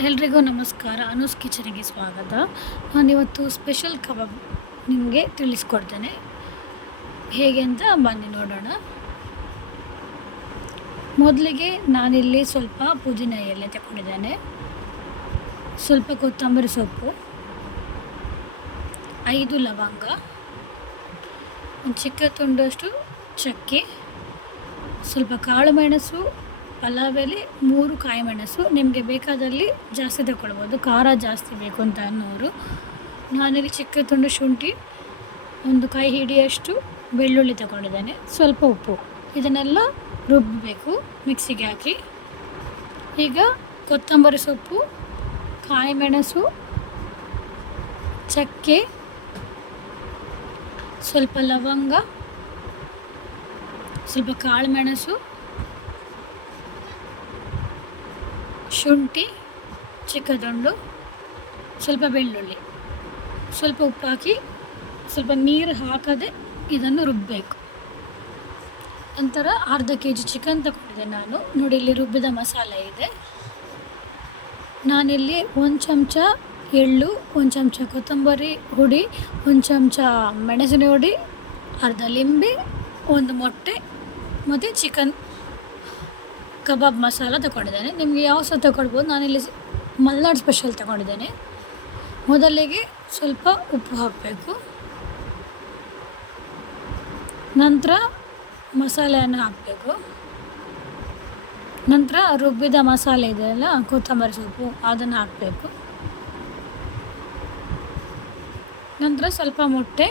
ಎಲ್ರಿಗೂ ನಮಸ್ಕಾರ. ಅನೂಸ್ ಕಿಚನಿಗೆ ಸ್ವಾಗತ. ನಾನಿವತ್ತು ಸ್ಪೆಷಲ್ ಕಬಾಬ್ ನಿಮಗೆ ತಿಳಿಸ್ಕೊಡ್ತೇನೆ. ಹೇಗೆ ಅಂತ ಬನ್ನಿ ನೋಡೋಣ. ಮೊದಲಿಗೆ ನಾನಿಲ್ಲಿ ಸ್ವಲ್ಪ ಪುದೀನ ಎಲೆ ತಗೊಂಡಿದ್ದೇನೆ ಸ್ವಲ್ಪ ಕೊತ್ತಂಬರಿ ಸೊಪ್ಪು. ಐದು ಲವಂಗ. ಒಂದು ಚಿಕ್ಕ ತುಂಡಷ್ಟು ಚಕ್ಕೆ. ಸ್ವಲ್ಪ ಕಾಳು ಮೆಣಸು ಪಲಾವ್ ಎಲೆ ಮೂರು ಕಾಯಿ ಮೆಣಸು, ನಿಮಗೆ ಬೇಕಾದಲ್ಲಿ ಜಾಸ್ತಿ ತಗೊಳ್ಬೋದು. ಖಾರ ಜಾಸ್ತಿ ಬೇಕು ಅಂತ ಅನ್ನೋರು. ನಾನಿಲ್ಲಿ ಚಿಕ್ಕ ತುಂಡು ಶುಂಠಿ, ಒಂದು ಕೈ ಹಿಡಿಯಷ್ಟು ಬೆಳ್ಳುಳ್ಳಿ ತಗೊಂಡಿದ್ದೇನೆ. ಸ್ವಲ್ಪ ಉಪ್ಪು. ಇದನ್ನೆಲ್ಲ ರುಬ್ಬಬೇಕು ಮಿಕ್ಸಿಗೆ ಹಾಕಿ. ಈಗ ಕೊತ್ತಂಬರಿ ಸೊಪ್ಪು, ಕಾಯಿ ಮೆಣಸು, ಚಕ್ಕೆ, ಸ್ವಲ್ಪ ಲವಂಗ, ಸ್ವಲ್ಪ ಕಾಳು ಮೆಣಸು ಶುಂಠಿ, ಚಿಕ್ಕದೊಂಡು, ಸ್ವಲ್ಪ ಬೆಳ್ಳುಳ್ಳಿ. ಸ್ವಲ್ಪ ಉಪ್ಪು ಹಾಕಿ ಸ್ವಲ್ಪ ನೀರು ಹಾಕದೆ ಇದನ್ನು ರುಬ್ಬಬೇಕು ನಂತರ ಅರ್ಧ ಕೆ ಜಿ ಚಿಕನ್ ತಗೊಂಡಿದ್ದೆ ನಾನು. ನೋಡಿ, ಇಲ್ಲಿ ರುಬ್ಬಿದ ಮಸಾಲೆ ಇದೆ. ನಾನಿಲ್ಲಿ ಒಂದು ಚಮಚ ಎಳ್ಳು, ಒಂದು ಚಮಚ ಕೊತ್ತಂಬರಿ ಹುಡಿ, ಒಂದು ಚಮಚ ಮೆಣಸಿನ ಹುಡಿ, ಅರ್ಧ ಲಿಂಬೆ, ಒಂದು ಮೊಟ್ಟೆ, ಮತ್ತು ಚಿಕನ್. ಕಬಾಬ್ ಮಸಾಲ ತಗೊಂಡಿದ್ದೇನೆ. ನಿಮಗೆ ಯಾವ ಸಹ ತಗೊಳ್ಬೋದು? ನಾನಿಲ್ಲಿ ಮಲ್ನಾಡು ಸ್ಪೆಷಲ್ ತಗೊಂಡಿದ್ದೇನೆ. ಮೊದಲಿಗೆ ಸ್ವಲ್ಪ ಉಪ್ಪು ಹಾಕಬೇಕು. ನಂತರ ಮಸಾಲೆಯನ್ನು ಹಾಕಬೇಕು. ನಂತರ ರುಬ್ಬಿದ ಮಸಾಲೆ ಇದೆಯಲ್ಲ ಕೊತ್ತಂಬರಿ ಸೊಪ್ಪು, ಅದನ್ನು ಹಾಕಬೇಕು. ನಂತರ ಸ್ವಲ್ಪ ಮೊಟ್ಟೆ.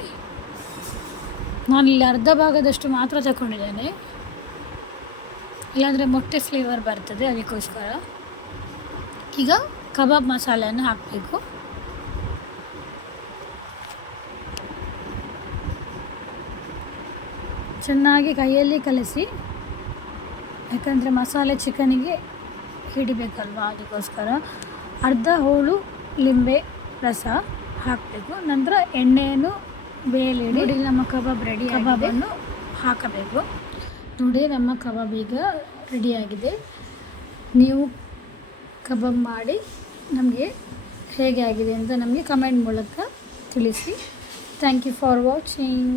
ನಾನಿಲ್ಲಿ ಅರ್ಧ ಭಾಗದಷ್ಟು ಮಾತ್ರ ತಗೊಂಡಿದ್ದೇನೆ. ಇಲ್ಲಾಂದರೆ ಮೊಟ್ಟೆ ಫ್ಲೇವರ್ ಬರ್ತದೆ ಅದಕ್ಕೋಸ್ಕರ. ಈಗ ಕಬಾಬ್ ಮಸಾಲೆಯನ್ನು ಹಾಕಬೇಕು. ಚೆನ್ನಾಗಿ ಕೈಯಲ್ಲಿ ಕಲಸಿ, ಯಾಕಂದರೆ ಮಸಾಲೆ ಚಿಕನಿಗೆ ಹಿಡಿಬೇಕಲ್ವಾ ಅದಕ್ಕೋಸ್ಕರ. ಅರ್ಧ ಹೋಳು ಲಿಂಬೆ ರಸ ಹಾಕಬೇಕು. ನಂತರ ಎಣ್ಣೆಯನ್ನು ಬೇಲಿಡಿ ನಮ್ಮ ಕಬಾಬ್ ರೆಡಿ ಕಬಾಬನ್ನು ಹಾಕಬೇಕು. ನೋಡಿ, ನಮ್ಮ ಕಬಾಬ್ ಈಗ ರೆಡಿಯಾಗಿದೆ. ನೀವು ಕಬಾಬ್ ಮಾಡಿ ನಮಗೆ ಹೇಗೆ ಆಗಿದೆ ಅಂತ ನಮಗೆ ಕಮೆಂಟ್ ಮೂಲಕ ತಿಳಿಸಿ. Thank you for watching